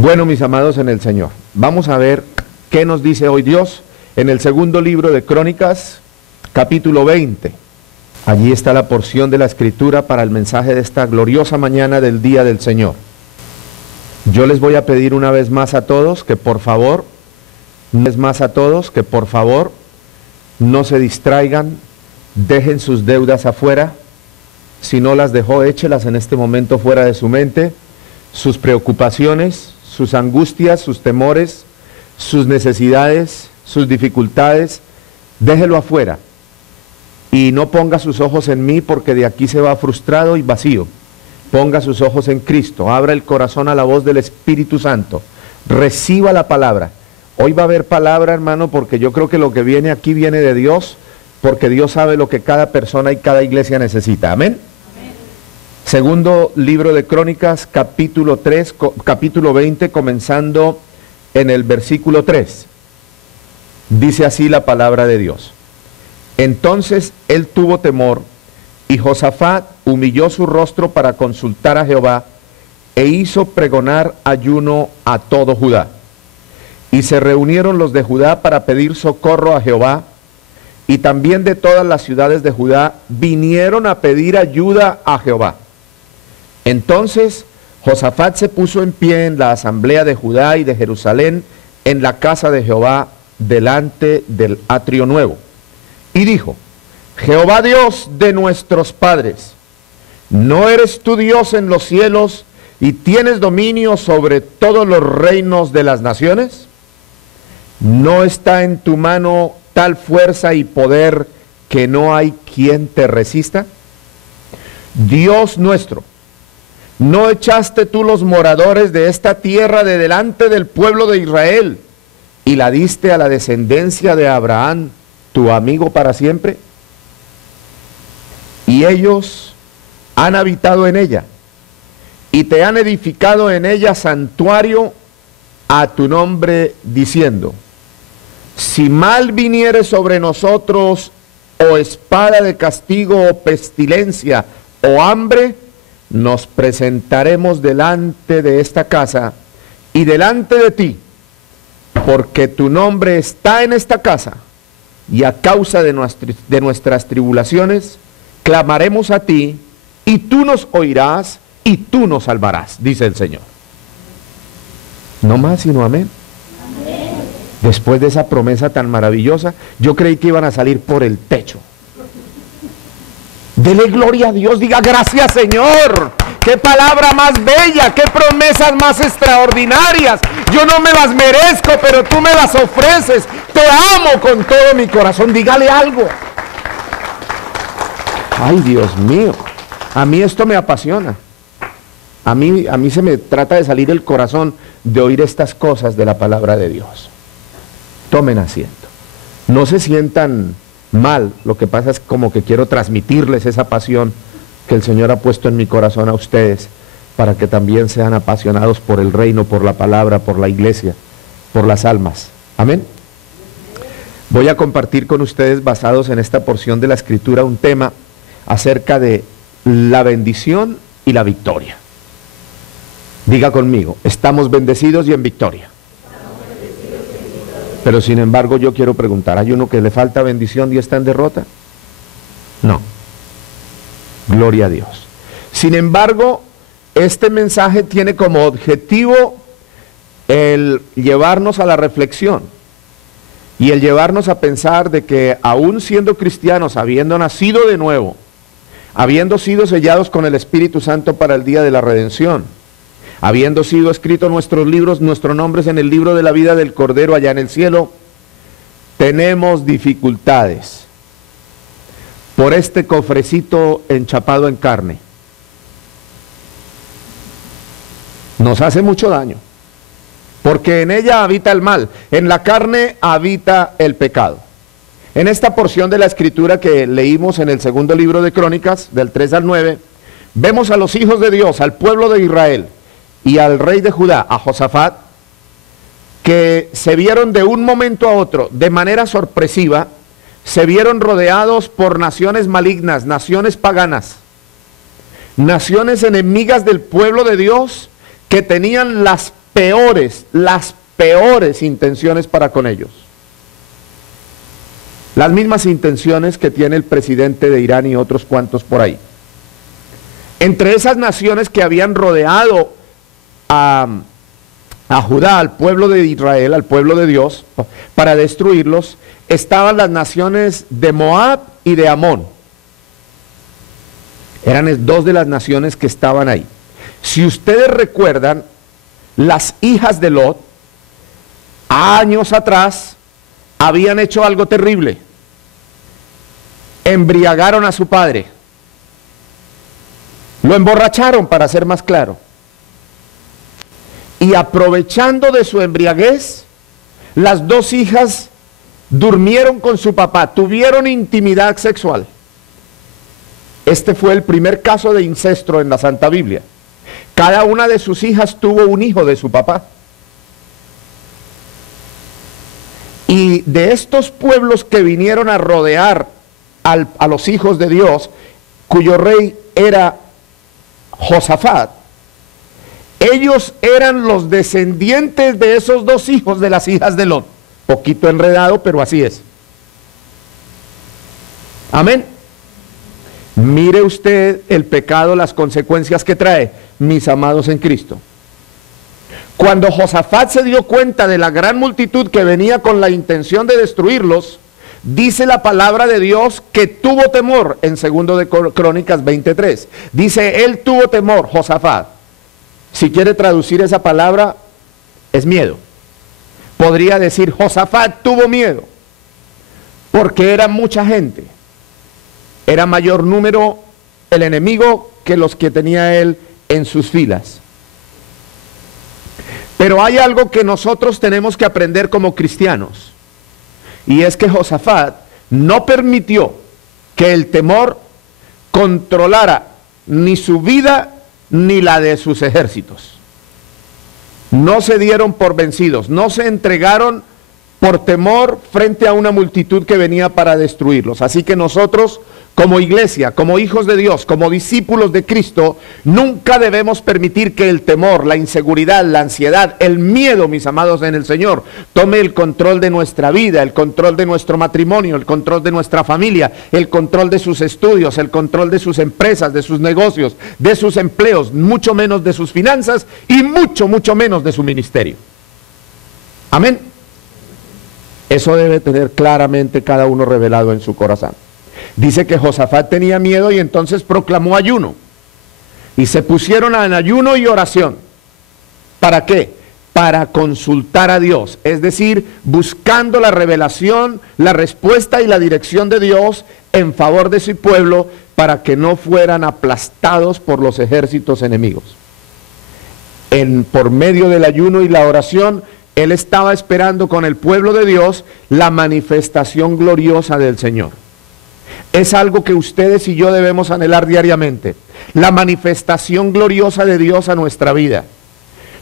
Bueno, mis amados en el Señor, vamos a ver qué nos dice hoy Dios en el segundo libro de Crónicas, capítulo 20. Allí está la porción de la Escritura para el mensaje de esta gloriosa mañana del día del Señor. Yo les voy a pedir una vez más a todos que por favor, no se distraigan, dejen sus deudas afuera. Si no las dejó, échelas en este momento fuera de su mente, sus preocupaciones, sus angustias, sus temores, sus necesidades, sus dificultades, déjelo afuera. Y no ponga sus ojos en mí, porque de aquí se va frustrado y vacío. Ponga sus ojos en Cristo, abra el corazón a la voz del Espíritu Santo, reciba la palabra. Hoy va a haber palabra, hermano, porque yo creo que lo que viene aquí viene de Dios, porque Dios sabe lo que cada persona y cada iglesia necesita. Amén. Segundo libro de Crónicas, capítulo 20, comenzando en el versículo 3. Dice así la palabra de Dios. Entonces él tuvo temor, y Josafat humilló su rostro para consultar a Jehová, e hizo pregonar ayuno a todo Judá. Y se reunieron los de Judá para pedir socorro a Jehová, y también de todas las ciudades de Judá vinieron a pedir ayuda a Jehová. Entonces Josafat se puso en pie en la asamblea de Judá y de Jerusalén, en la casa de Jehová, delante del atrio nuevo, y dijo: Jehová Dios de nuestros padres, ¿no eres tú Dios en los cielos y tienes dominio sobre todos los reinos de las naciones? ¿No está en tu mano tal fuerza y poder que no hay quien te resista? Dios nuestro, ¿no echaste tú los moradores de esta tierra de delante del pueblo de Israel y la diste a la descendencia de Abraham, tu amigo para siempre? Y ellos han habitado en ella, y te han edificado en ella santuario a tu nombre, diciendo: si mal viniere sobre nosotros, o espada de castigo, o pestilencia, o hambre, nos presentaremos delante de esta casa y delante de ti, porque tu nombre está en esta casa, y a causa de nuestras tribulaciones, clamaremos a ti, y tú nos oirás, y tú nos salvarás, dice el Señor. No más sino amén. Amén. Después de esa promesa tan maravillosa, yo creí que iban a salir por el techo. Dele gloria a Dios, diga gracias Señor. Qué palabra más bella, qué promesas más extraordinarias. Yo no me las merezco, pero tú me las ofreces. Te amo con todo mi corazón, dígale algo. Ay, Dios mío, a mí esto me apasiona. A mí se me trata de salir el corazón de oír estas cosas de la palabra de Dios. Tomen asiento. No se sientan mal, lo que pasa es como que quiero transmitirles esa pasión que el Señor ha puesto en mi corazón a ustedes, para que también sean apasionados por el reino, por la palabra, por la iglesia, por las almas. Amén. Voy a compartir con ustedes, basados en esta porción de la Escritura, un tema acerca de la bendición y la victoria. Diga conmigo: estamos bendecidos y en victoria. Pero sin embargo yo quiero preguntar, ¿hay uno que le falta bendición y está en derrota? No. Gloria a Dios. Sin embargo, este mensaje tiene como objetivo el llevarnos a la reflexión y el llevarnos a pensar de que aún siendo cristianos, habiendo nacido de nuevo, habiendo sido sellados con el Espíritu Santo para el día de la redención, habiendo sido escritos nuestros nombres en el libro de la vida del Cordero allá en el cielo, tenemos dificultades por este cofrecito enchapado en carne. Nos hace mucho daño, porque en ella habita el mal, en la carne habita el pecado. En esta porción de la Escritura que leímos en el segundo libro de Crónicas, del 3 al 9, vemos a los hijos de Dios, al pueblo de Israel y al rey de Judá, a Josafat, que se vieron de un momento a otro, de manera sorpresiva, se vieron rodeados por naciones malignas, naciones paganas, naciones enemigas del pueblo de Dios, que tenían las peores intenciones para con ellos. Las mismas intenciones que tiene el presidente de Irán y otros cuantos por ahí. Entre esas naciones que habían rodeado a Judá, al pueblo de Israel, al pueblo de Dios, para destruirlos, estaban las naciones de Moab y de Amón. Eran dos de las naciones que estaban ahí. Si ustedes recuerdan, las hijas de Lot, años atrás, habían hecho algo terrible. Embriagaron a su padre. Lo emborracharon, para ser más claro. Y aprovechando de su embriaguez, las dos hijas durmieron con su papá, tuvieron intimidad sexual. Este fue el primer caso de incesto en la Santa Biblia. Cada una de sus hijas tuvo un hijo de su papá. Y de estos pueblos que vinieron a rodear a los hijos de Dios, cuyo rey era Josafat, ellos eran los descendientes de esos dos hijos de las hijas de Lot. Poquito enredado, pero así es. Amén. Mire usted el pecado, las consecuencias que trae, mis amados en Cristo. Cuando Josafat se dio cuenta de la gran multitud que venía con la intención de destruirlos, dice la palabra de Dios que tuvo temor en 2 de Crónicas 23. Dice, él tuvo temor, Josafat. Si quiere traducir esa palabra, es miedo. Podría decir, Josafat tuvo miedo, porque era mucha gente. Era mayor número el enemigo que los que tenía él en sus filas. Pero hay algo que nosotros tenemos que aprender como cristianos, y es que Josafat no permitió que el temor controlara ni su vida ni la de sus ejércitos. No se dieron por vencidos, no se entregaron por temor frente a una multitud que venía para destruirlos. Así que nosotros, como iglesia, como hijos de Dios, como discípulos de Cristo, nunca debemos permitir que el temor, la inseguridad, la ansiedad, el miedo, mis amados en el Señor, tome el control de nuestra vida, el control de nuestro matrimonio, el control de nuestra familia, el control de sus estudios, el control de sus empresas, de sus negocios, de sus empleos, mucho menos de sus finanzas y mucho menos de su ministerio. Amén. Eso debe tener claramente cada uno revelado en su corazón. Dice que Josafat tenía miedo y entonces proclamó ayuno. Y se pusieron en ayuno y oración. ¿Para qué? Para consultar a Dios. Es decir, buscando la revelación, la respuesta y la dirección de Dios en favor de su pueblo para que no fueran aplastados por los ejércitos enemigos. Por medio del ayuno y la oración, él estaba esperando con el pueblo de Dios la manifestación gloriosa del Señor. Es algo que ustedes y yo debemos anhelar diariamente, la manifestación gloriosa de Dios a nuestra vida.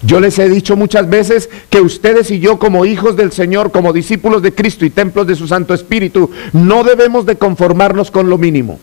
Yo les he dicho muchas veces que ustedes y yo, como hijos del Señor, como discípulos de Cristo y templos de su Santo Espíritu, no debemos de conformarnos con lo mínimo.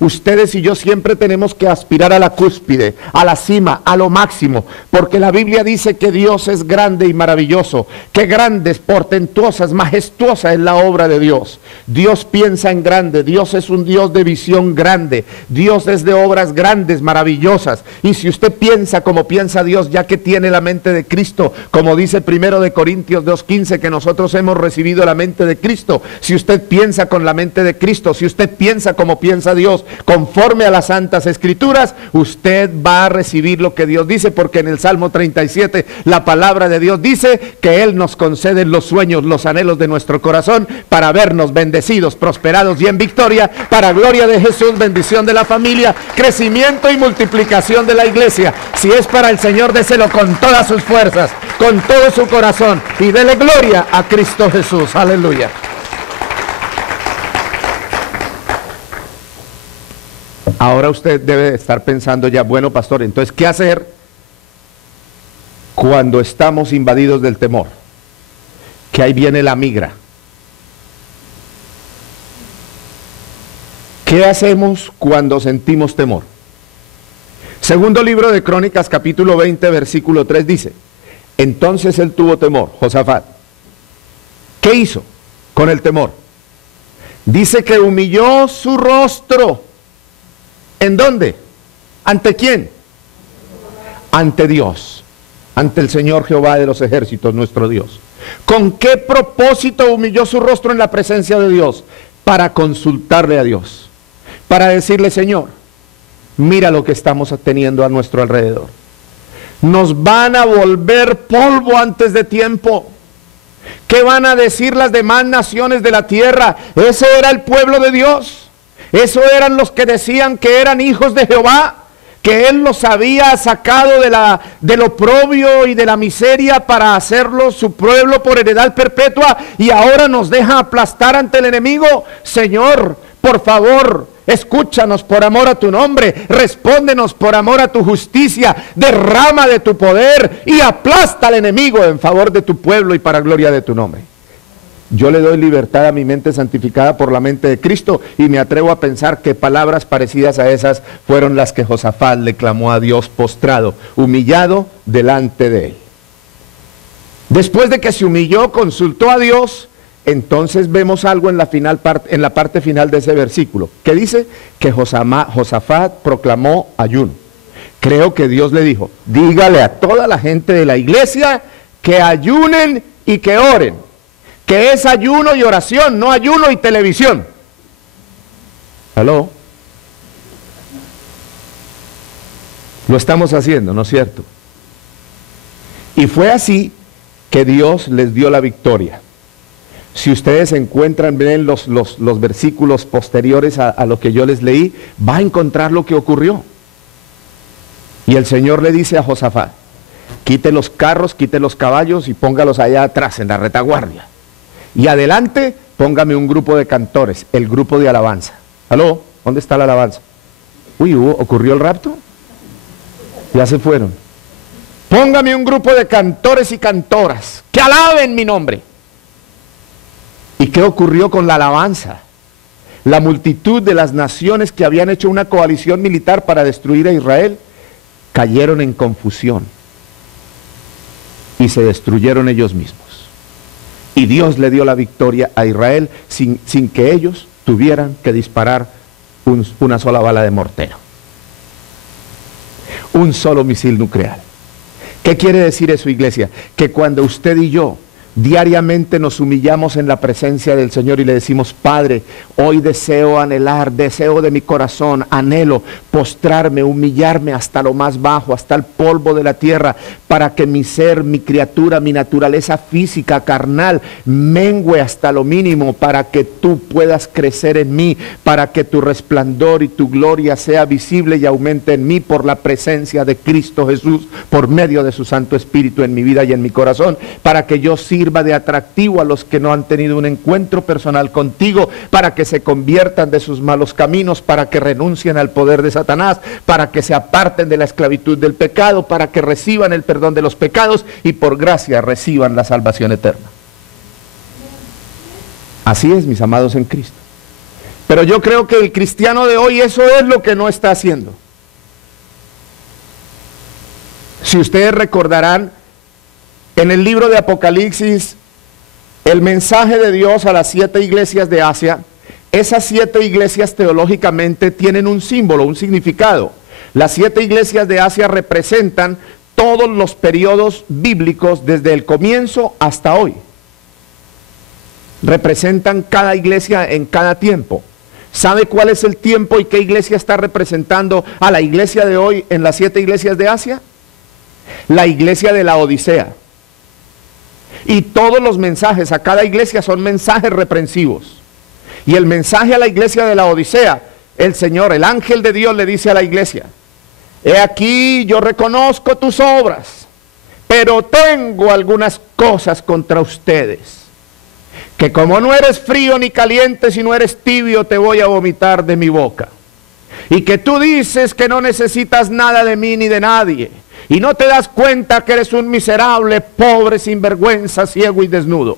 Ustedes y yo siempre tenemos que aspirar a la cúspide, a la cima, a lo máximo, porque la Biblia dice que Dios es grande y maravilloso, que grandes, portentosas, majestuosa es la obra de Dios. Dios piensa en grande, Dios es un Dios de visión grande, Dios es de obras grandes, maravillosas, y si usted piensa como piensa Dios, ya que tiene la mente de Cristo, como dice 1 de Corintios 2:15, que nosotros hemos recibido la mente de Cristo, si usted piensa con la mente de Cristo, si usted piensa como piensa Dios, conforme a las santas escrituras, usted va a recibir lo que Dios dice, porque en el Salmo 37 la palabra de Dios dice que Él nos concede los sueños, los anhelos de nuestro corazón para vernos bendecidos, prosperados y en victoria, para gloria de Jesús, bendición de la familia, crecimiento y multiplicación de la iglesia. Si es para el Señor, déselo con todas sus fuerzas, con todo su corazón, y dele gloria a Cristo Jesús. Aleluya. Ahora usted debe estar pensando ya, bueno, pastor, entonces, ¿qué hacer cuando estamos invadidos del temor? Que ahí viene la migra. ¿Qué hacemos cuando sentimos temor? Segundo libro de Crónicas, capítulo 20, versículo 3 dice: Entonces él tuvo temor, Josafat. ¿Qué hizo con el temor? Dice que humilló su rostro. ¿En dónde? ¿Ante quién? Ante Dios, ante el Señor Jehová de los ejércitos, nuestro Dios. ¿Con qué propósito humilló su rostro en la presencia de Dios? Para consultarle a Dios, para decirle: Señor, mira lo que estamos teniendo a nuestro alrededor. Nos van a volver polvo antes de tiempo. ¿Qué van a decir las demás naciones de la tierra? Ese era el pueblo de Dios. Esos eran los que decían que eran hijos de Jehová, que Él los había sacado del oprobio y de la miseria para hacerlos su pueblo por heredad perpetua, y ahora nos deja aplastar ante el enemigo. Señor, por favor, escúchanos por amor a tu nombre, respóndenos por amor a tu justicia, derrama de tu poder y aplasta al enemigo en favor de tu pueblo y para gloria de tu nombre. Yo le doy libertad a mi mente santificada por la mente de Cristo, y me atrevo a pensar que palabras parecidas a esas fueron las que Josafat le clamó a Dios postrado, humillado delante de él. Después de que se humilló, consultó a Dios. Entonces vemos algo en la parte final de ese versículo, que dice que Josafat proclamó ayuno. Creo que Dios le dijo: dígale a toda la gente de la iglesia que ayunen y que oren. Que es ayuno y oración, no ayuno y televisión. ¿Aló? Lo estamos haciendo, ¿no es cierto? Y fue así que Dios les dio la victoria. Si ustedes encuentran bien los versículos posteriores a lo que yo les leí, va a encontrar lo que ocurrió. Y el Señor le dice a Josafat: quite los carros, quite los caballos y póngalos allá atrás en la retaguardia. Y adelante, póngame un grupo de cantores, el grupo de alabanza. ¿Aló? ¿Dónde está la alabanza? Uy, ¿ocurrió el rapto? Ya se fueron. Póngame un grupo de cantores y cantoras que alaben mi nombre. ¿Y qué ocurrió con la alabanza? La multitud de las naciones que habían hecho una coalición militar para destruir a Israel cayeron en confusión y se destruyeron ellos mismos. Y Dios le dio la victoria a Israel sin que ellos tuvieran que disparar una sola bala de mortero. Un solo misil nuclear. ¿Qué quiere decir eso, iglesia? Que cuando usted y yo diariamente nos humillamos en la presencia del Señor y le decimos: Padre, hoy deseo anhelar, deseo de mi corazón, anhelo postrarme, humillarme hasta lo más bajo, hasta el polvo de la tierra, para que mi ser, mi criatura, mi naturaleza física, carnal, mengue hasta lo mínimo, para que tú puedas crecer en mí, para que tu resplandor y tu gloria sea visible y aumente en mí por la presencia de Cristo Jesús, por medio de su Santo Espíritu en mi vida y en mi corazón, para que yo sirva de atractivo a los que no han tenido un encuentro personal contigo, para que se conviertan de sus malos caminos, para que renuncien al poder de Satanás, para que se aparten de la esclavitud del pecado, para que reciban el perdón de los pecados y por gracia reciban la salvación eterna. Así es, mis amados en Cristo. Pero yo creo que el cristiano de hoy eso es lo que no está haciendo. Si ustedes recordarán, en el libro de Apocalipsis, el mensaje de Dios a las 7 iglesias de Asia, esas 7 iglesias teológicamente tienen un símbolo, un significado. Las 7 iglesias de Asia representan todos los periodos bíblicos desde el comienzo hasta hoy. Representan cada iglesia en cada tiempo. ¿Sabe cuál es el tiempo y qué iglesia está representando a la iglesia de hoy en las 7 iglesias de Asia? La iglesia de la Odisea. Y todos los mensajes a cada iglesia son mensajes reprensivos. Y el mensaje a la iglesia de la Odisea, el Señor, el ángel de Dios le dice a la iglesia: he aquí, yo reconozco tus obras, pero tengo algunas cosas contra ustedes, que como no eres frío ni caliente, sino eres tibio, te voy a vomitar de mi boca. Y que tú dices que no necesitas nada de mí ni de nadie, y no te das cuenta que eres un miserable, pobre, sinvergüenza, ciego y desnudo.